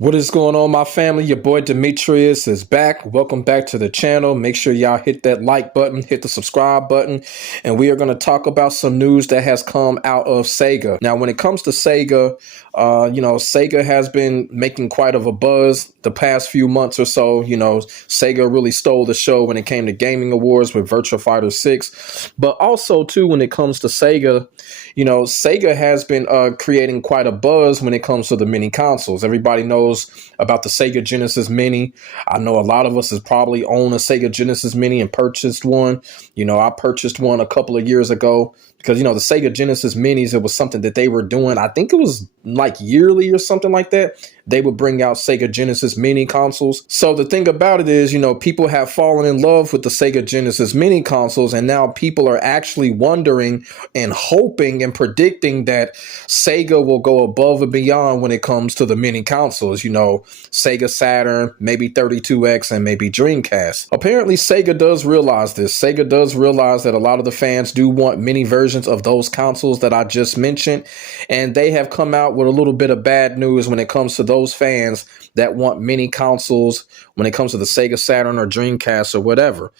What is going on, my family? Your boy Demetrius is back. Welcome back to the channel. Make sure y'all hit that like button, hit the subscribe button, and we are going to talk about some news that has come out of Sega. Now, when it comes to Sega, Sega has been making quite of a buzz the past few months or so. Sega really stole the show when it came to gaming awards with Virtua Fighter 6. But also, too, when it comes to Sega, Sega has been creating quite a buzz when it comes to the mini consoles. Everybody knows about the Sega Genesis Mini. I know a lot of us has probably owned a Sega Genesis Mini and purchased one. I purchased one a couple of years ago because, the Sega Genesis Minis, it was something that they were doing. I think it was like yearly or something like that. They would bring out Sega Genesis Mini consoles. So the thing about it is, people have fallen in love with the Sega Genesis Mini consoles, and now people are actually wondering and hoping and predicting that Sega will go above and beyond when it comes to the mini consoles. Sega Saturn, maybe 32X, and maybe Dreamcast. Apparently, Sega does realize this. Sega does realize that a lot of the fans do want mini versions of those consoles that I just mentioned, and they have come out with a little bit of bad news when it comes to those fans that want mini consoles when it comes to the Sega Saturn or Dreamcast or whatever.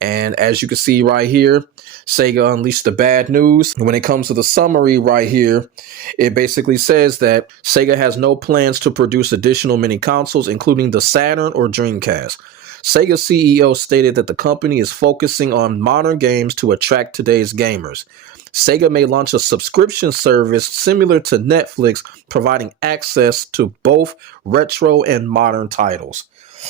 And as you can see right here, Sega unleashed the bad news. When it comes to the summary right here, it basically says that Sega has no plans to produce additional mini consoles, including the Saturn or Dreamcast. Sega CEO stated that the company is focusing on modern games to attract today's gamers. Sega may launch a subscription service similar to Netflix, providing access to both retro and modern titles.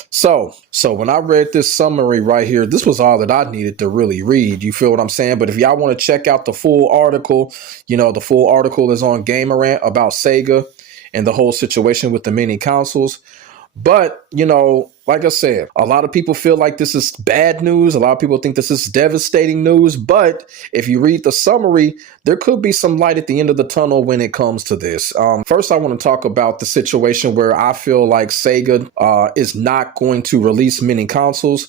So when I read this summary right here, this was all that I needed to really read. You feel what I'm saying? But if y'all want to check out the full article, the full article is on Gamerant about Sega and the whole situation with the mini consoles. But, like I said, a lot of people feel like this is bad news. A lot of people think this is devastating news. But if you read the summary, there could be some light at the end of the tunnel when it comes to this. First, I want to talk about the situation where I feel like Sega is not going to release mini consoles.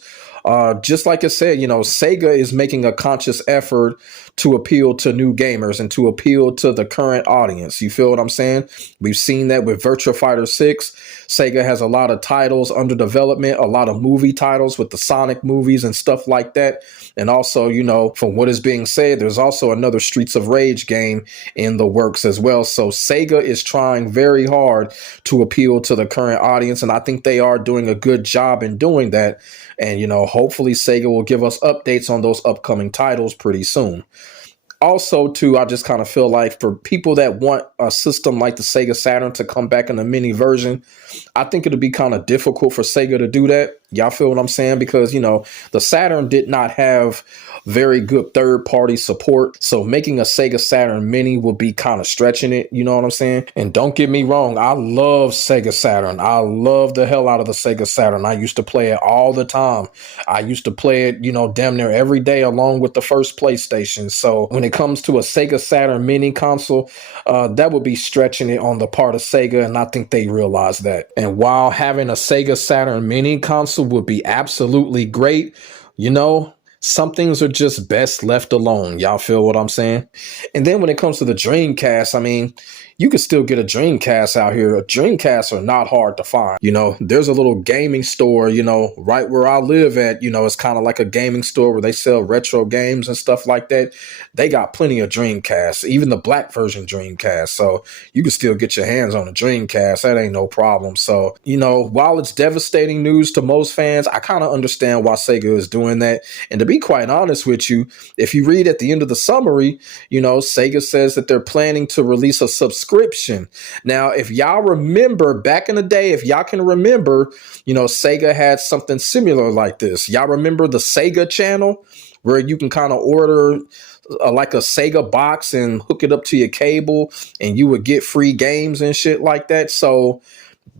Just like I said, Sega is making a conscious effort to appeal to new gamers and to appeal to the current audience. You feel what I'm saying? We've seen that with Virtua Fighter 6. Sega has a lot of titles under development, a lot of movie titles with the Sonic movies and stuff like that. And also, from what is being said, there's also another Streets of Rage game in the works as well. So Sega is trying very hard to appeal to the current audience, and I think they are doing a good job in doing that. And, hopefully Sega will give us updates on those upcoming titles pretty soon. Also, too, I just kind of feel like for people that want a system like the Sega Saturn to come back in a mini version, I think it'll be kind of difficult for Sega to do that. Y'all feel what I'm saying? Because, the Saturn did not have very good third-party support. So making a Sega Saturn Mini will be kind of stretching it. You know what I'm saying? And don't get me wrong, I love Sega Saturn. I love the hell out of the Sega Saturn. I used to play it all the time. I used to play it, damn near every day along with the first PlayStation. So when it comes to a Sega Saturn Mini console, that would be stretching it on the part of Sega, and I think they realize that. And while having a Sega Saturn Mini console would be absolutely great, some things are just best left alone. Y'all feel what I'm saying? And then when it comes to the Dreamcast, you can still get a Dreamcast out here. Dreamcasts are not hard to find. There's a little gaming store, right where I live at. It's kind of like a gaming store where they sell retro games and stuff like that. They got plenty of Dreamcasts, even the black version Dreamcast. So you can still get your hands on a Dreamcast. That ain't no problem. So, while it's devastating news to most fans, I kind of understand why Sega is doing that. And to be quite honest with you, if you read at the end of the summary, Sega says that they're planning to release a subscription. Now, if y'all remember back in the day, if y'all can remember, Sega had something similar like this. Y'all remember the Sega channel where you can kind of order like a Sega box and hook it up to your cable and you would get free games and shit like that. So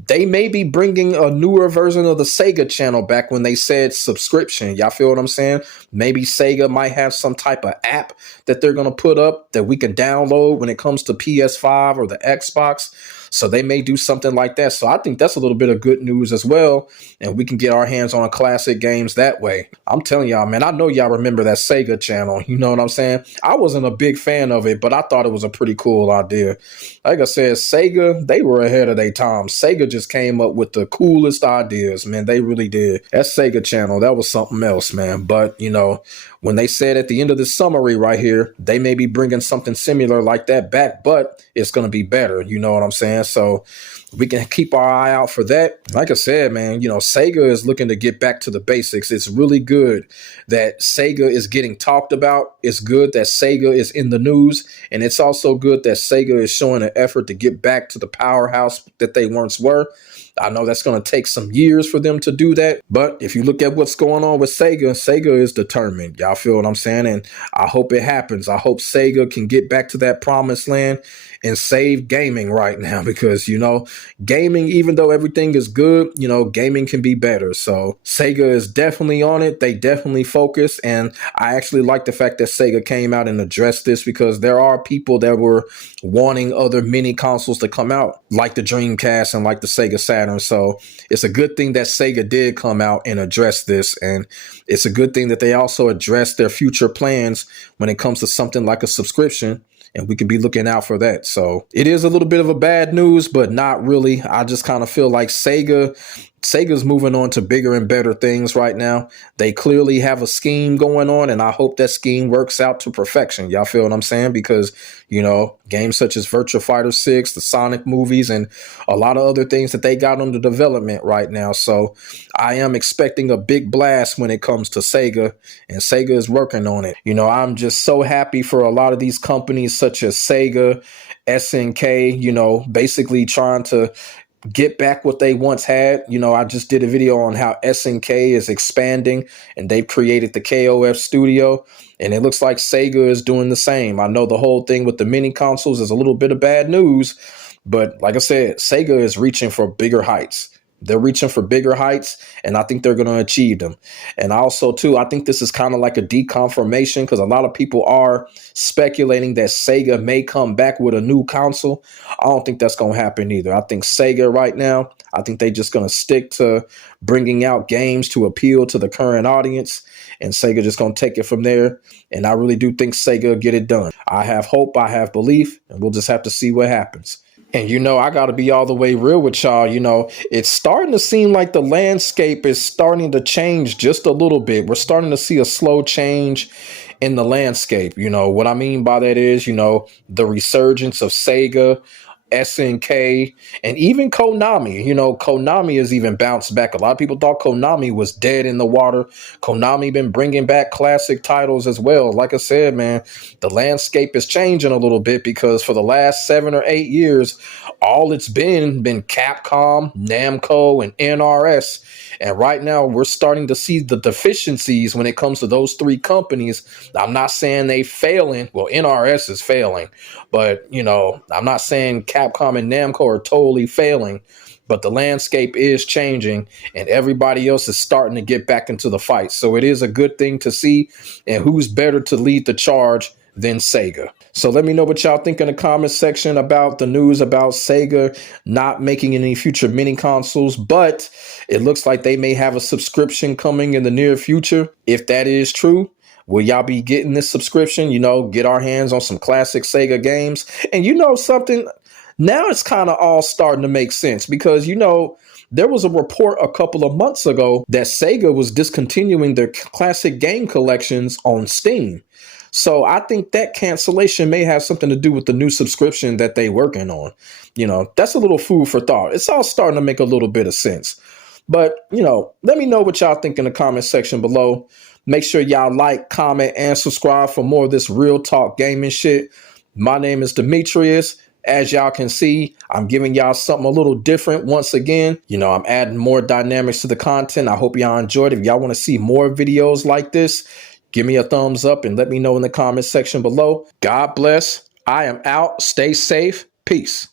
they may be bringing a newer version of the Sega channel back when they said subscription. Y'all feel what I'm saying? Maybe Sega might have some type of app that they're going to put up that we can download when it comes to PS5 or the Xbox. So they may do something like that. So I think that's a little bit of good news as well. And we can get our hands on classic games that way. I'm telling y'all, man, I know y'all remember that Sega channel. You know what I'm saying? I wasn't a big fan of it, but I thought it was a pretty cool idea. Like I said, Sega, they were ahead of their time. Sega just came up with the coolest ideas, man. They really did. That Sega channel, that was something else, man. But, you know, when they said at the end of the summary right here, they may be bringing something similar like that back, but it's going to be better. You know what I'm saying? So we can keep our eye out for that. Like I said, man, you know, Sega is looking to get back to the basics. It's really good that Sega is getting talked about. It's good that Sega is in the news. And it's also good that Sega is showing an effort to get back to the powerhouse that they once were. I know that's going to take some years for them to do that. But if you look at what's going on with Sega, Sega is determined. Y'all feel what I'm saying? And I hope it happens. I hope Sega can get back to that promised land and save gaming right now, because, you know, gaming, even though everything is good, you know, gaming can be better. So Sega is definitely on it. They definitely focus. And I actually like the fact that Sega came out and addressed this, because there are people that were wanting other mini consoles to come out, like the Dreamcast and like the Sega Saturn. So it's a good thing that Sega did come out and address this. And it's a good thing that they also addressed their future plans when it comes to something like a subscription. And we could be looking out for that. So it is a little bit of a bad news, but not really. I just kind of feel like Sega's moving on to bigger and better things right now. They clearly have a scheme going on, and I hope that scheme works out to perfection. Y'all feel what I'm saying? Because, you know, games such as Virtua Fighter 6, the Sonic movies, and a lot of other things that they got under development right now. So I am expecting a big blast when it comes to Sega, and Sega is working on it. You know, I'm just so happy for a lot of these companies such as Sega, SNK, you know, basically trying to get back what they once had. You know, I just did a video on how SNK is expanding, and they've created the KOF studio, and it looks like Sega is doing the same. I know the whole thing with the mini consoles is a little bit of bad news, but like I said, Sega is reaching for bigger heights. They're reaching for bigger heights, and I think they're going to achieve them. And also, too, I think this is kind of like a deconfirmation, because a lot of people are speculating that Sega may come back with a new console. I don't think that's going to happen either. I think Sega right now, I think they're just going to stick to bringing out games to appeal to the current audience, and Sega just going to take it from there. And I really do think Sega will get it done. I have hope, I have belief, and we'll just have to see what happens. And, you know, I got to be all the way real with y'all. You know, it's starting to seem like the landscape is starting to change just a little bit. We're starting to see a slow change in the landscape. You know, what I mean by that is, you know, the resurgence of Sega, SNK, and even Konami. You know, Konami has even bounced back. A lot of people thought Konami was dead in the water. Konami been bringing back classic titles as well. Like I said, man, the landscape is changing a little bit, because for the last 7 or 8 years, all it's been Capcom, Namco, and NRS. And right now, we're starting to see the deficiencies when it comes to those three companies. I'm not saying they failing. Well, NRS is failing. But, you know, I'm not saying Capcom and Namco are totally failing. But the landscape is changing, and everybody else is starting to get back into the fight. So it is a good thing to see. And who's better to lead the charge than Sega? So let me know what y'all think in the comments section about the news about Sega not making any future mini consoles, but it looks like they may have a subscription coming in the near future. If that is true, will y'all be getting this subscription? You know, get our hands on some classic Sega games. And you know something? Now it's kind of all starting to make sense, because, you know, there was a report a couple of months ago that Sega was discontinuing their classic game collections on Steam. So I think that cancellation may have something to do with the new subscription that they're working on. You know, that's a little food for thought. It's all starting to make a little bit of sense. But, you know, let me know what y'all think in the comment section below. Make sure y'all like, comment, and subscribe for more of this real talk gaming shit. My name is Demetrius. As y'all can see, I'm giving y'all something a little different once again. You know, I'm adding more dynamics to the content. I hope y'all enjoyed it. If y'all want to see more videos like this, give me a thumbs up and let me know in the comment section below. God bless. I am out. Stay safe. Peace.